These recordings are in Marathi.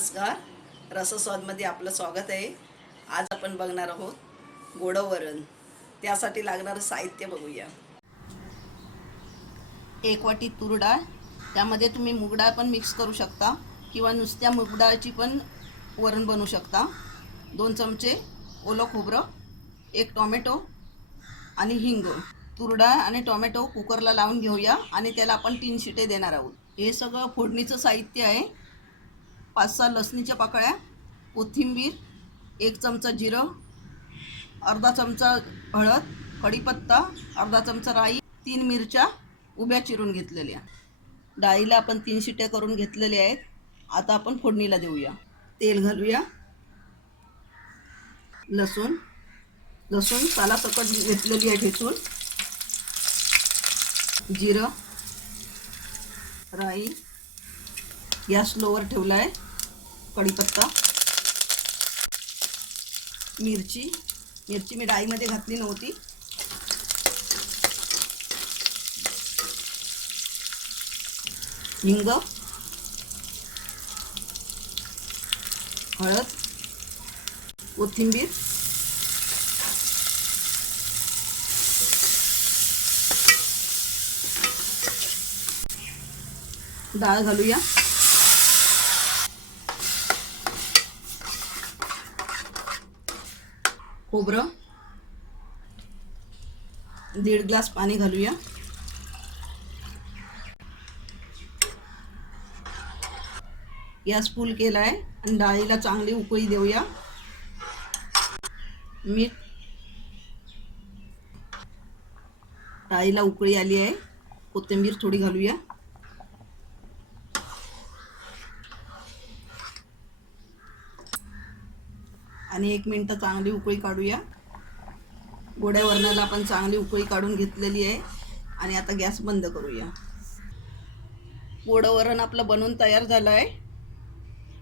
नमस्कार. रसस्वादमध्ये आपलं स्वागत आहे. आज आपण बघणार आहोत गोडं वरण. त्यासाठी लागणारं साहित्य बघूया. 1 वाटी तूर डाळ, त्यामध्ये तुम्ही मूग डाळ पण मिक्स करू शकता किंवा नुसत्या मूग डाळची पण वरण बनवू शकता. 2 चमचे ओलं खोबरं, 1 टोमॅटो आणि हिंग. तूर डाळ आणि टोमॅटो कुकरला लावून घेऊया आणि त्याला आपण 3 शिटे देणार आहोत. हे सगळं फोडणीचं साहित्य आहे. 5-6 लसणीच्या पाकळ्या, कोथिंबीर, 1 चमचा जिरं, अर्धा चमचा हळद, कढीपत्ता, अर्धा चमचा राई, 3 मिरच्या उभ्या चिरून घेतलेल्या. डाळीला आपण 3 शिट्या करून घेतलेल्या आहेत. आता आपण फोडणीला देऊया. तेल घालूया. लसूण सालासकट घेतलेली आहे ठेचून. जिरं, राई, गॅस स्लोवर ठेवला आहे. कढीपत्ता, मिरची मी डाळीमध्ये घातली नव्हती. हिंग, हळद, कोथिंबीर, डाळ घालूया. खोबरं, 1.5 ग्लास पाणी घालूया. गॅस फुल केला आहे आणि डाळीला चांगली उकळी देऊया. मीठ, डाळीला उकळी आली आहे. कोथिंबीर थोडी घालूया. आणि 1 मिनिट चांगली उकळी काढूया. गोड्या वरणाला आपण चांगली उकळी काढून घेतलेली आहे आणि आता गॅस बंद करूया. गोडं वरण आपलं बनवून तयार झालं आहे.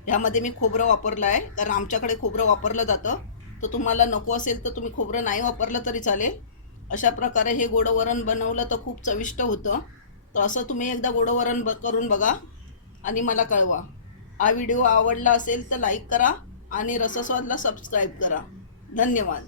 यामध्ये मी खोबरं वापरलं आहे, कारण आमच्याकडे खोबरं वापरलं जातं. तर तुम्हाला नको असेल तर तुम्ही खोबरं नाही वापरलं तरी चालेल. अशा प्रकारे हे गोडं वरण बनवलं तर खूप चविष्ट होतं. तर असं तुम्ही एकदा गोडं वरण करून बघा आणि मला कळवा. हा व्हिडिओ आवडला असेल तर लाईक करा आणि रसस्वादला सबस्क्राईब करा. धन्यवाद.